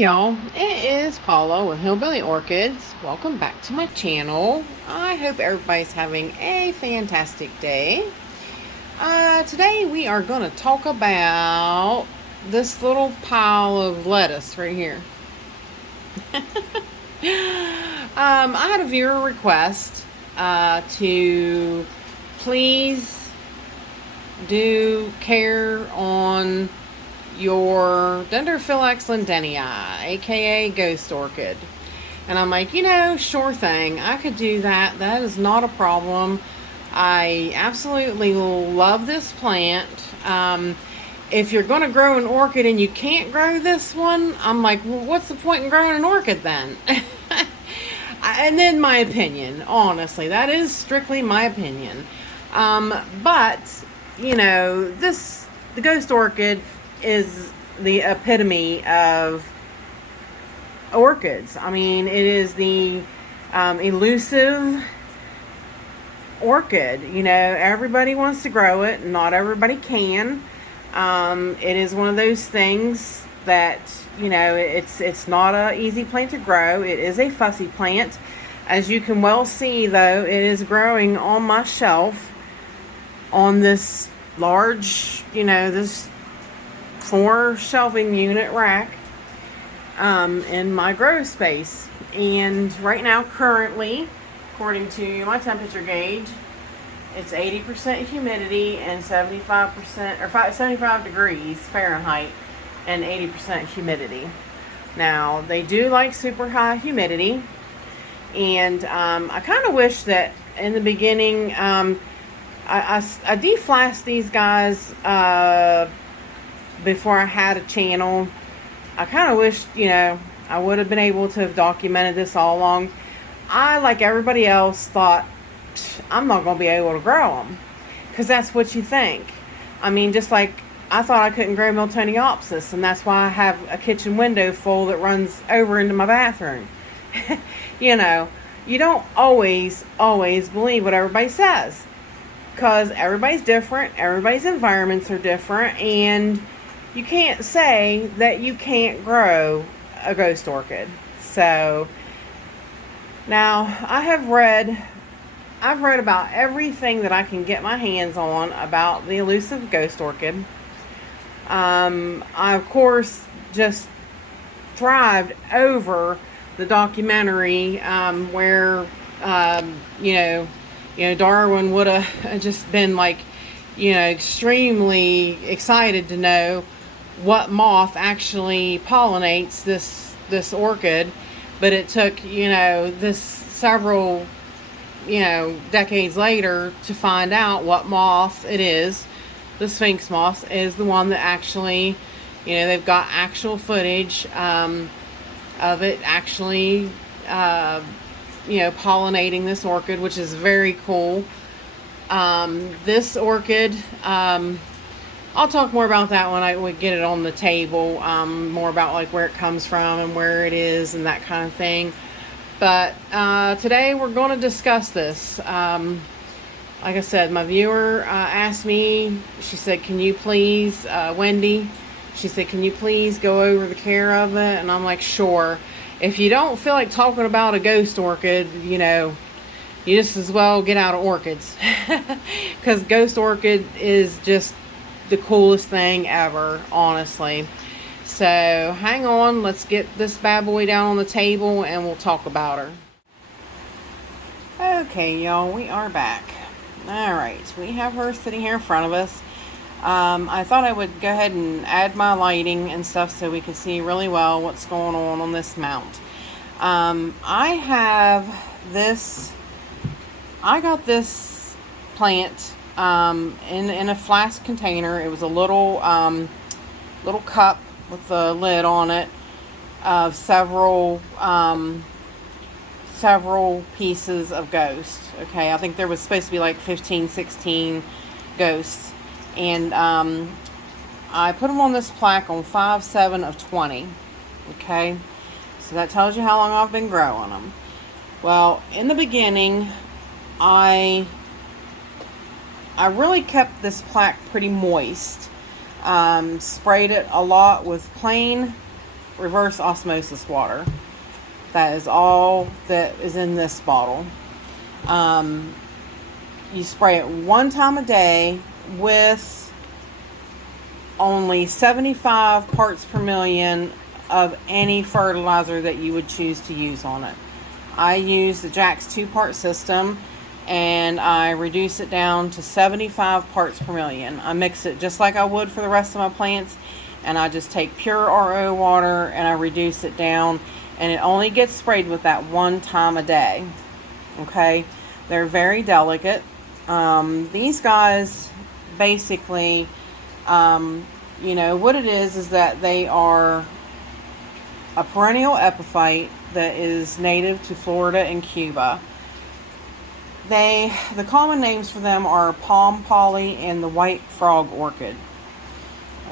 Y'all, it is Paula with Hillbilly Orchids. Welcome back to my channel. I hope everybody's having a fantastic day. Today we are going to talk about this little pile of lettuce right here. I had a viewer request to please do care on your Dendrophylax lindenii, aka ghost orchid. And I'm like, sure thing, I could do that. That is not a problem. I absolutely love this plant. If you're going to grow an orchid and you can't grow this one, I'm like, well, what's the point in growing an orchid then? And then my opinion, honestly, that is strictly my opinion. But the ghost orchid is the epitome of orchids. I mean, it is the elusive orchid. Everybody wants to grow it. Not everybody can. It is one of those things that, it's not an easy plant to grow. It is a fussy plant. As you can well see, though, it is growing on my shelf on this large, this 4 shelving unit rack in my grow space. And right now, currently, according to my temperature gauge, it's 80% humidity and 75% or 75 degrees Fahrenheit and 80% humidity. Now, they do like super high humidity, and I kind of wish that in the beginning I deflasked these guys before I had a channel. I kind of wish, I would have been able to have documented this all along. I, like everybody else, thought, I'm not going to be able to grow them. Because that's what you think. I mean, just like I thought I couldn't grow Miltoniopsis, and that's why I have a kitchen window full that runs over into my bathroom. You don't always believe what everybody says. Because everybody's different, everybody's environments are different, and you can't say that you can't grow a ghost orchid. So now I've read about everything that I can get my hands on about the elusive ghost orchid. I of course just thrived over the documentary where Darwin would have just been like, extremely excited to know what moth actually pollinates this orchid. But it took, this several, decades later to find out what moth it is. The Sphinx moth is the one that actually, they've got actual footage of it actually, pollinating this orchid, which is very cool. This orchid, I'll talk more about that when we get it on the table, more about like where it comes from and where it is and that kind of thing. But today we're going to discuss this. Like I said, my viewer asked me, she said, can you please, Wendy, she said, can you please go over the care of it? And I'm like, sure. If you don't feel like talking about a ghost orchid, you just as well get out of orchids. Because ghost orchid is just the coolest thing ever, honestly. So hang on, let's get this bad boy down on the table and we'll talk about her. Okay, y'all, we are back. Alright, we have her sitting here in front of us. I thought I would go ahead and add my lighting and stuff so we can see really well what's going on this mount. I got this plant in a flask container. It was a little cup with a lid on it of several pieces of ghosts. Okay, I think there was supposed to be like 15, 16 ghosts. And I put them on this plaque on 5/7/20. Okay, so that tells you how long I've been growing them. Well, in the beginning, I really kept this plaque pretty moist. Sprayed it a lot with plain reverse osmosis water. That is all that is in this bottle. You spray it one time a day with only 75 parts per million of any fertilizer that you would choose to use on it. I use the Jack's 2-part system, and I reduce it down to 75 parts per million. I mix it just like I would for the rest of my plants, and I just take pure RO water and I reduce it down, and it only gets sprayed with that one time a day. Okay, they're very delicate. These guys basically, you know, what it is that they are a perennial epiphyte that is native to Florida and Cuba. The common names for them are palm polly and the white frog orchid.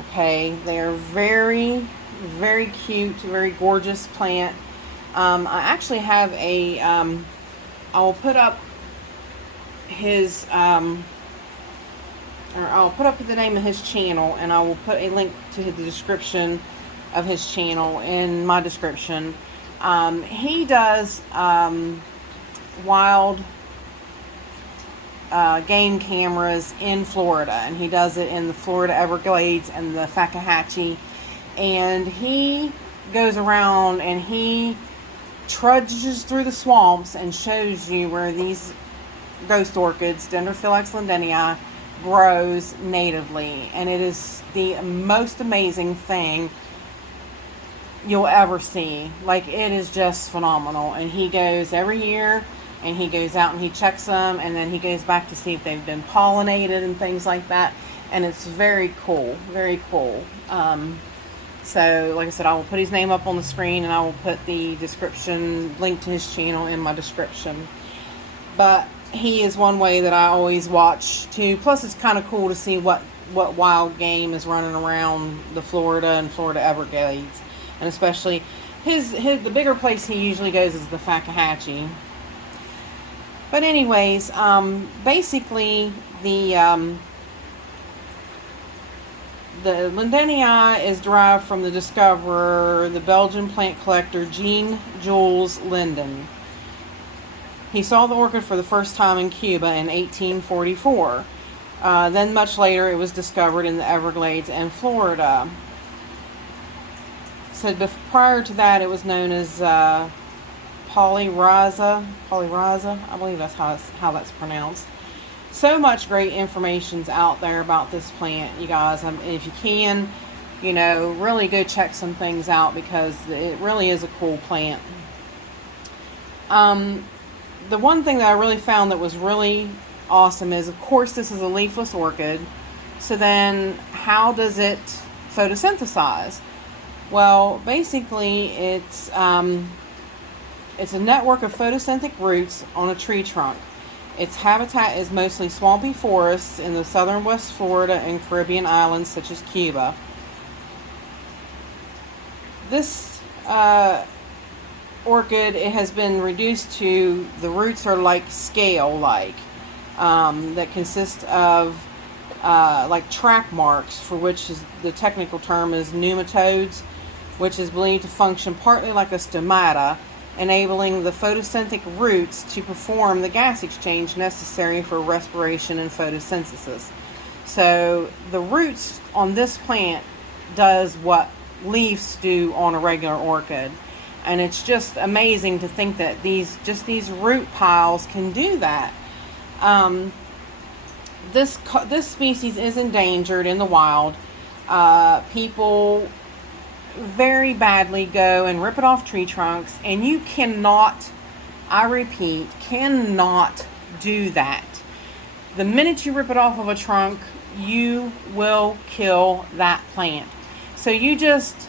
Okay, they're very, very cute, very gorgeous plant. I actually have a, I will put up his, or I'll put up the name of his channel, and I will put a link to the description of his channel in my description. He does wild game cameras in Florida, and he does it in the Florida Everglades and the Fakahatchee, and he goes around and he trudges through the swamps and shows you where these ghost orchids, Dendrophylax lindenii, grows natively, and it is the most amazing thing you'll ever see. Like, it is just phenomenal. And he goes every year, and he goes out and he checks them, and then he goes back to see if they've been pollinated and things like that, and it's very cool, very cool. So like I said, I will put his name up on the screen, and I will put the description link to his channel in my description. But he is one way that I always watch too. Plus, it's kind of cool to see what wild game is running around the Florida and Florida Everglades, and especially the bigger place he usually goes is the Fakahatchee. But anyways, basically the lindenii is derived from the discoverer, the Belgian plant collector Jean-Jules Linden. He saw the orchid for the first time in Cuba in 1844. Then much later it was discovered in the Everglades and Florida. So prior to that it was known as polyraza, I believe that's how that's pronounced. So much great information's out there about this plant, you guys. If you can, you know, really go check some things out, because it really is a cool plant. The one thing that I really found that was really awesome is, of course, this is a leafless orchid. So then how does it photosynthesize? Well, basically it's a network of photosynthetic roots on a tree trunk. Its habitat is mostly swampy forests in the southern West Florida and Caribbean islands such as Cuba. This orchid, it has been reduced to, the roots are like scale-like, that consist of like track marks, for which the technical term is nematodes, which is believed to function partly like a stomata, enabling the photosynthetic roots to perform the gas exchange necessary for respiration and photosynthesis. So the roots on this plant does what leaves do on a regular orchid, and it's just amazing to think that these root piles can do that. This species is endangered in the wild. People very badly go and rip it off tree trunks, and you cannot, I repeat, cannot do that. The minute you rip it off of a trunk, you will kill that plant. So you just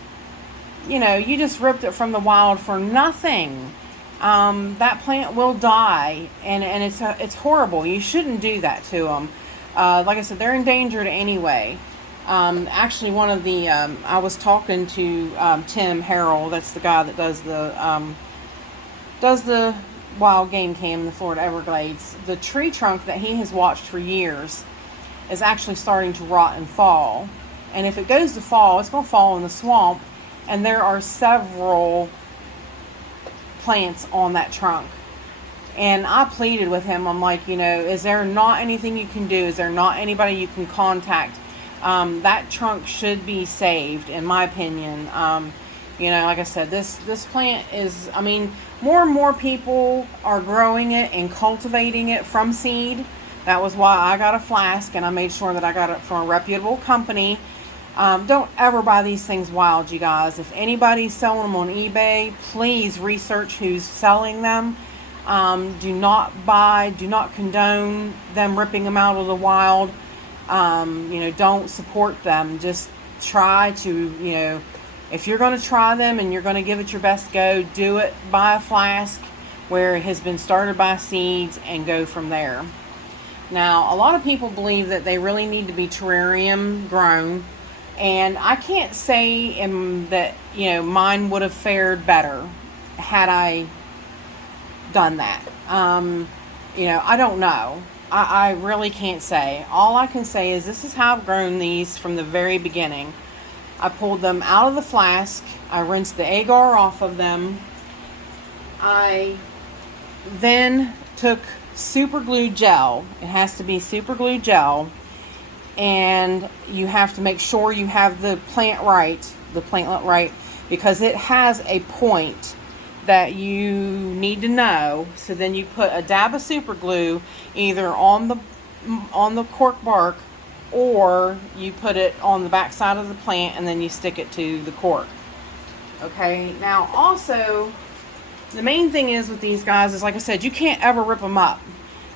ripped it from the wild for nothing. That plant will die, and it's horrible. You shouldn't do that to them. Like I said, they're endangered anyway. Actually, one of the I was talking to Tim Harrell. That's the guy that does the wild game cam in the Florida Everglades. The tree trunk that he has watched for years is actually starting to rot and fall. And if it goes to fall, it's going to fall in the swamp, and there are several plants on that trunk. And I pleaded with him. I'm like, you know, is there not anything you can do? Is there not anybody you can contact? That trunk should be saved, in my opinion. You know, like I said, this plant is, I mean, more and more people are growing it and cultivating it from seed. That was why I got a flask, and I made sure that I got it from a reputable company. Don't ever buy these things wild, you guys. If anybody's selling them on eBay, please research who's selling them. Do not condone them ripping them out of the wild. You know, don't support them. Just try to, you know, if you're going to try them and you're going to give it your best go, do it by a flask where it has been started by seeds and go from there. Now, a lot of people believe that they really need to be terrarium grown, and I can't say that, you know, mine would have fared better had I done that. You know, I don't know. I really can't say. All I can say is this is how I've grown these from the very beginning. I pulled them out of the flask. I rinsed the agar off of them. I then took super glue gel. It has to be super glue gel. And you have to make sure you have the plantlet right, because it has a point that you need to know. So then you put a dab of super glue either on the cork bark, or you put it on the back side of the plant and then you stick it to the cork. Okay, now also the main thing is with these guys is, like I said, you can't ever rip them up.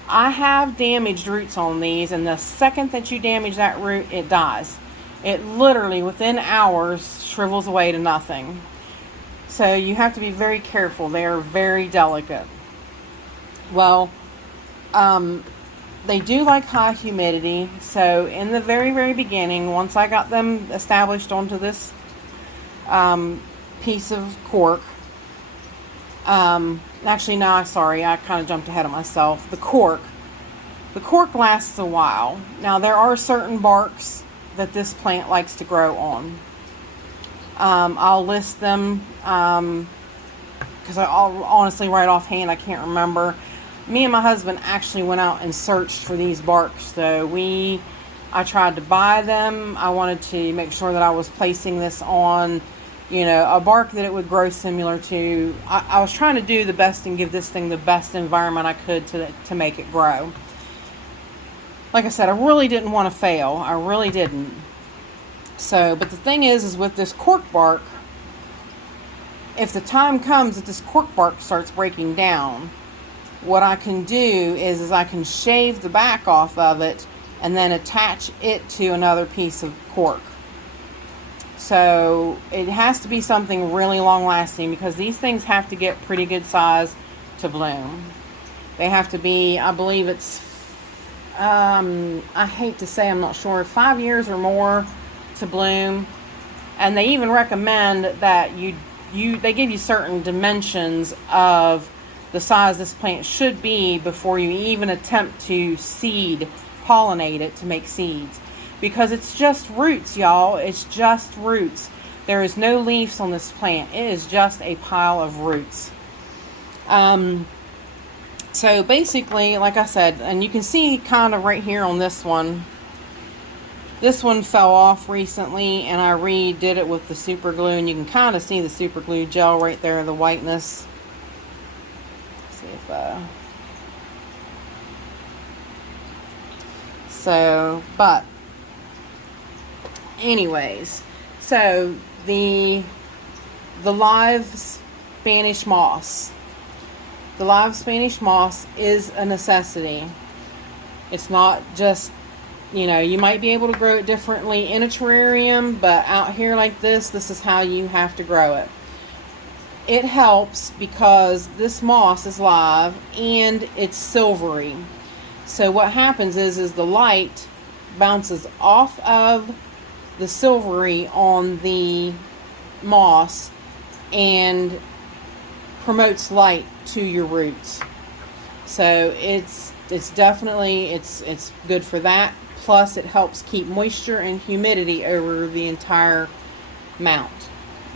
I have damaged roots on these, and the second that you damage that root, it dies. It literally within hours shrivels away to nothing. So you have to be very careful. They are very delicate. Well, they do like high humidity. So in the very, very beginning, once I got them established onto this piece of cork, actually, no, sorry, I kind of jumped ahead of myself. The cork lasts a while. Now, there are certain barks that this plant likes to grow on. I'll list them because I'll honestly, right offhand, I can't remember. Me and my husband actually went out and searched for these barks. So I tried to buy them. I wanted to make sure that I was placing this on, you know, a bark that it would grow similar to. I was trying to do the best and give this thing the best environment I could to make it grow. Like I said, I really didn't want to fail. I really didn't. So, but the thing is with this cork bark, if the time comes that this cork bark starts breaking down, what I can do is I can shave the back off of it and then attach it to another piece of cork. So it has to be something really long lasting, because these things have to get pretty good size to bloom. They have to be, I believe it's, I hate to say, I'm not sure, 5 years or more to bloom. And they even recommend that they give you certain dimensions of the size this plant should be before you even attempt to seed pollinate it to make seeds. Because it's just roots, y'all. It's just roots. There is no leaves on this plant. It is just a pile of roots. So basically, like I said, and you can see kind of right here on this one. This one fell off recently, and I redid it with the super glue, and you can kind of see the super glue gel right there, the whiteness. Let's see if but anyways, so the live Spanish moss. The live Spanish moss is a necessity. It's not just, you know, you might be able to grow it differently in a terrarium, but out here like this is how you have to grow it. It helps because this moss is live and it's silvery. So what happens is the light bounces off of the silvery on the moss and promotes light to your roots. So it's definitely it's good for that. Plus it helps keep moisture and humidity over the entire mount.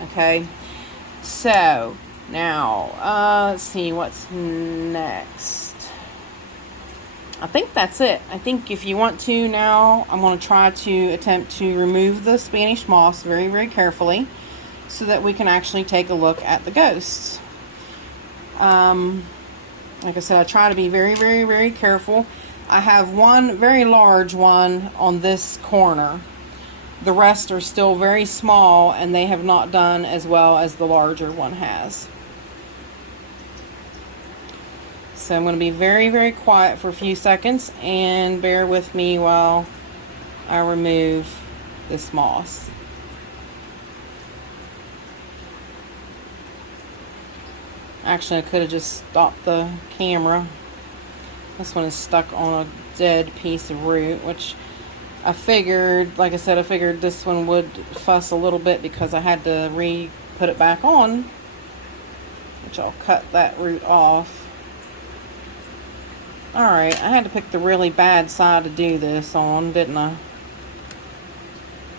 Okay, so now let's see what's next. I think that's it. I think if you want to now, I'm going to try to attempt to remove the Spanish moss very, very carefully so that we can actually take a look at the ghosts. Like I said, I try to be very, very, very careful. I have one very large one on this corner. The rest are still very small, and they have not done as well as the larger one has. So I'm going to be very, very quiet for a few seconds, and bear with me while I remove this moss. Actually, I could have just stopped the camera. This one is stuck on a dead piece of root, which I figured, like I said, I figured this one would fuss a little bit because I had to put it back on, which I'll cut that root off. Alright, I had to pick the really bad side to do this on, didn't I?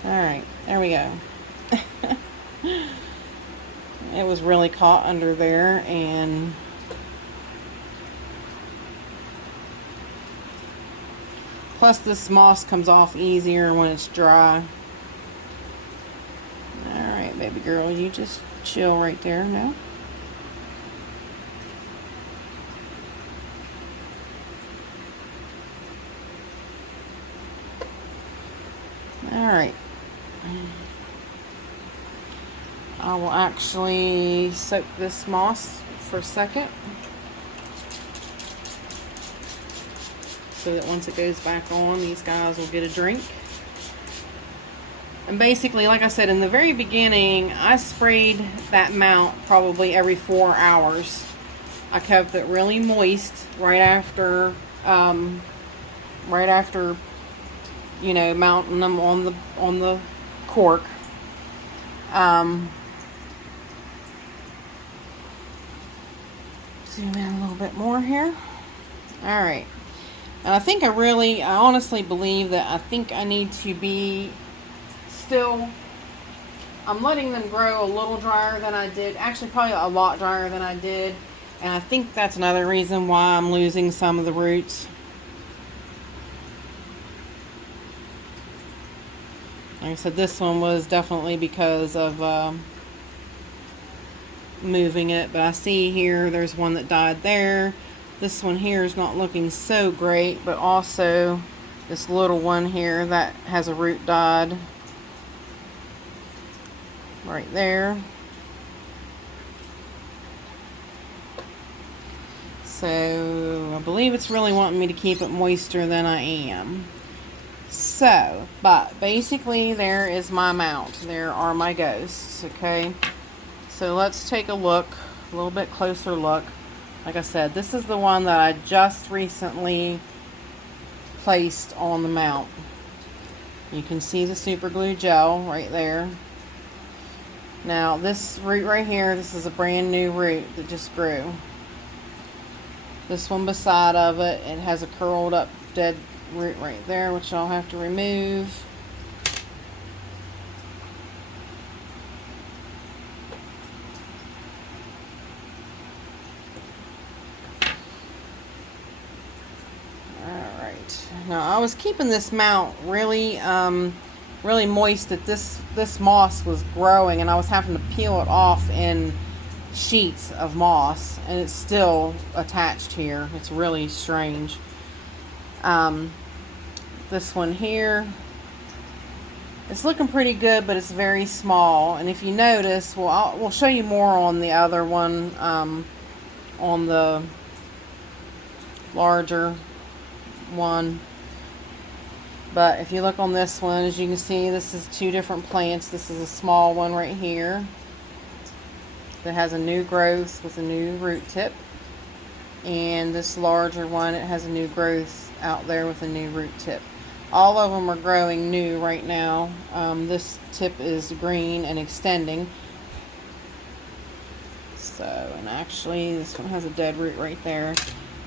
Alright, there we go. It was really caught under there, and plus this moss comes off easier when it's dry. Alright, baby girl, you just chill right there now. Alright. I will actually soak this moss for a second so that once it goes back on, these guys will get a drink. And basically, like I said, in the very beginning, I sprayed that mount probably every 4 hours. I kept it really moist right after, you know, mounting them on the cork. Zoom in a little bit more here. All right. And I honestly believe that I think I need to be still, I'm letting them grow a little drier than I did. Actually, probably a lot drier than I did. And I think that's another reason why I'm losing some of the roots. Like I said, this one was definitely because of moving it. But I see here, there's one that died there. This one here is not looking so great, but also this little one here that has a root died right there. So I believe it's really wanting me to keep it moister than I am. So, but basically there is my mount. There are my ghosts, okay? So let's take a look, a little bit closer look. Like I said, this is the one that I just recently placed on the mount. You can see the super glue gel right there. Now this root right here, this is a brand new root that just grew. This one beside of it, it has a curled up dead root right there, which I'll have to remove. Alright, now I was keeping this mount really really moist that this moss was growing, and I was having to peel it off in sheets of moss, and it's still attached here. It's really strange. This one here, it's looking pretty good, but it's very small. And if you notice, well, we'll show you more on the other one, on the larger one. But if you look on this one, as you can see, this is two different plants. This is a small one right here that has a new growth with a new root tip. And this larger one, it has a new growth out there with a new root tip. All of them are growing new right now. This tip is green and extending. So, and actually this one has a dead root right there.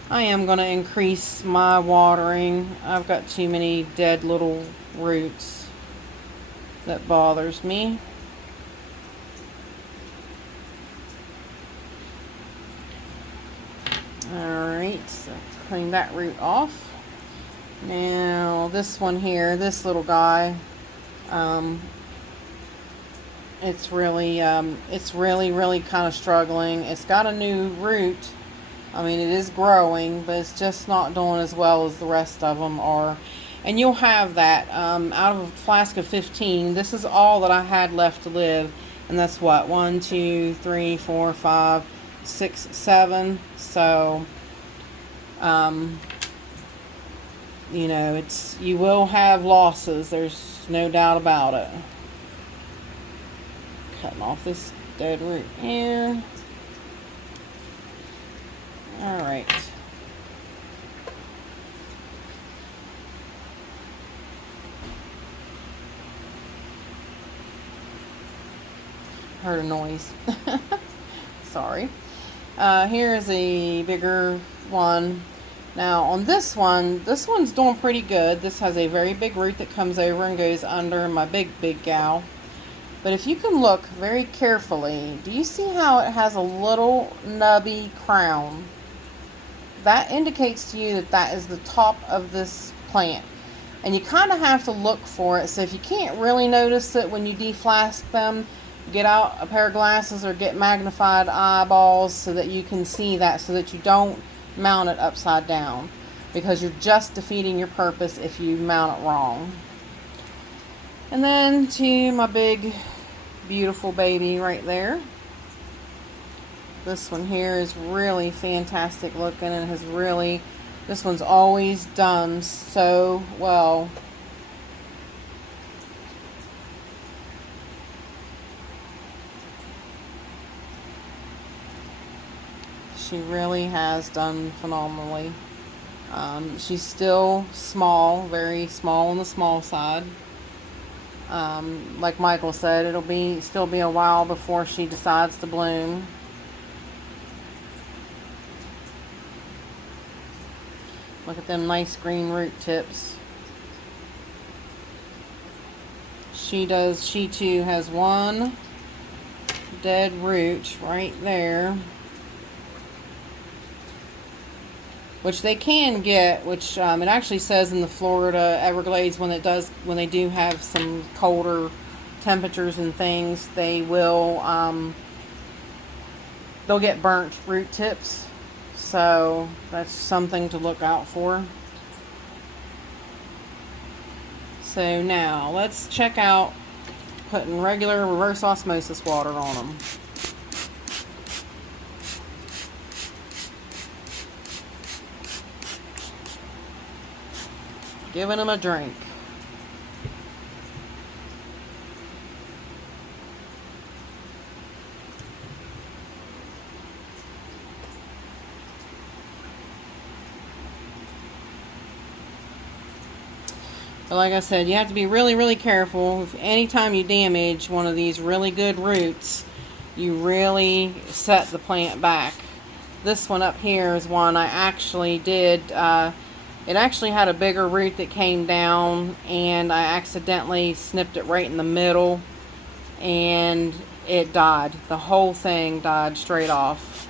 I am going to increase my watering. I've got too many dead little roots. That bothers me. Alright, so clean that root off. Now this one here, this little guy, it's really kind of struggling. It's got a new root. I mean, it is growing, but it's just not doing as well as the rest of them are. And you'll have that. Out of a flask of 15, this is all that I had left to live. And that's what? 1, 2, 3, 4, 5, 6, 7. So, you know, you will have losses. There's no doubt about it. Cutting off this dead root here. Alright. Heard a noise. Sorry. Here's a bigger one. Now on this one's doing pretty good. This has a very big root that comes over and goes under my big gal. But if you can look very carefully, do you see how it has a little nubby crown? That indicates to you that that is the top of this plant. And you kind of have to look for it. So if you can't really notice it when you deflask them, get out a pair of glasses or get magnified eyeballs so that you can see that, so that you don't mount it upside down, because you're just defeating your purpose if you mount it wrong. And then to my big beautiful baby right there. This one here is really fantastic looking and has really, this one's always done so well. She really has done phenomenally. She's still small, very small on the small side. Like Michael said, it'll still be a while before she decides to bloom. Look at them nice green root tips. She too has one dead root right there, which they can get, which it actually says in the Florida Everglades, when they do have some colder temperatures and things, they'll get burnt root tips. So that's something to look out for. So now let's check out putting regular reverse osmosis water on them. Giving them a drink. But like I said, you have to be really careful. Anytime you damage one of these really good roots, you really set the plant back. This one up here is one I actually did. It actually had a bigger root that came down, and I accidentally snipped it right in the middle, and it died. The whole thing died straight off.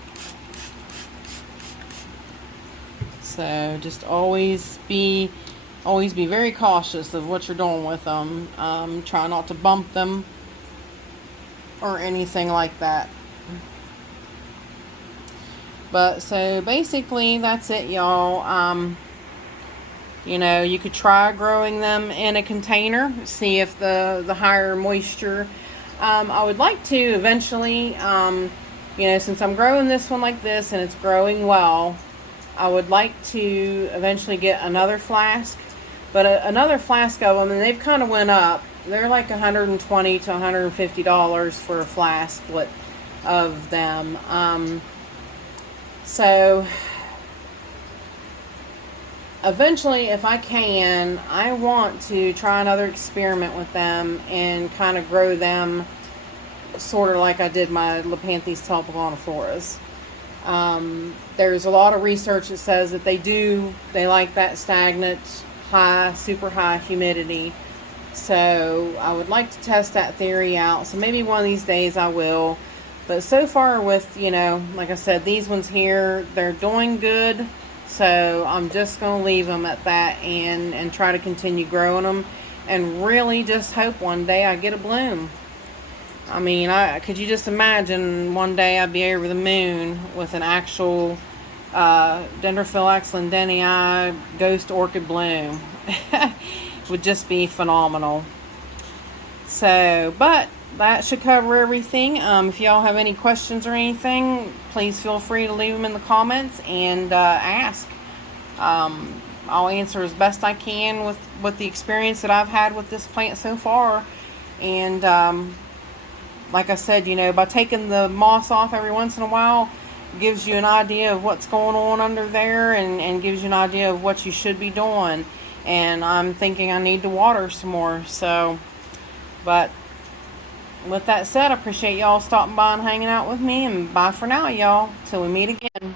So just always be very cautious of what you're doing with them. Try not to bump them or anything like that. But so basically that's it, y'all. You know, you could try growing them in a container, see if the higher moisture. I would like to eventually, you know, since I'm growing this one like this and it's growing well, I would like to eventually get another flask. But another flask of them, and they've kind of went up. They're like $120 to $150 for a flask of them. So eventually, if I can, I want to try another experiment with them and kind of grow them sort of like I did my Lepanthes talpigoniferas. There's a lot of research that says that they like that stagnant, super high humidity. So I would like to test that theory out. So maybe one of these days I will. But so far with, you know, like I said, these ones here, they're doing good. So I'm just going to leave them at that and try to continue growing them and really just hope one day I get a bloom. I mean, could you just imagine one day I'd be over the moon with an actual Dendrophylax lindenii ghost orchid bloom. Would just be phenomenal. So, but that should cover everything. If y'all have any questions or anything, please feel free to leave them in the comments and ask. I'll answer as best I can with the experience that I've had with this plant so far. And like I said, you know, by taking the moss off every once in a while, gives you an idea of what's going on under there and gives you an idea of what you should be doing. And I'm thinking I need to water some more. So, but with that said, I appreciate y'all stopping by and hanging out with me. And bye for now, y'all. Till we meet again.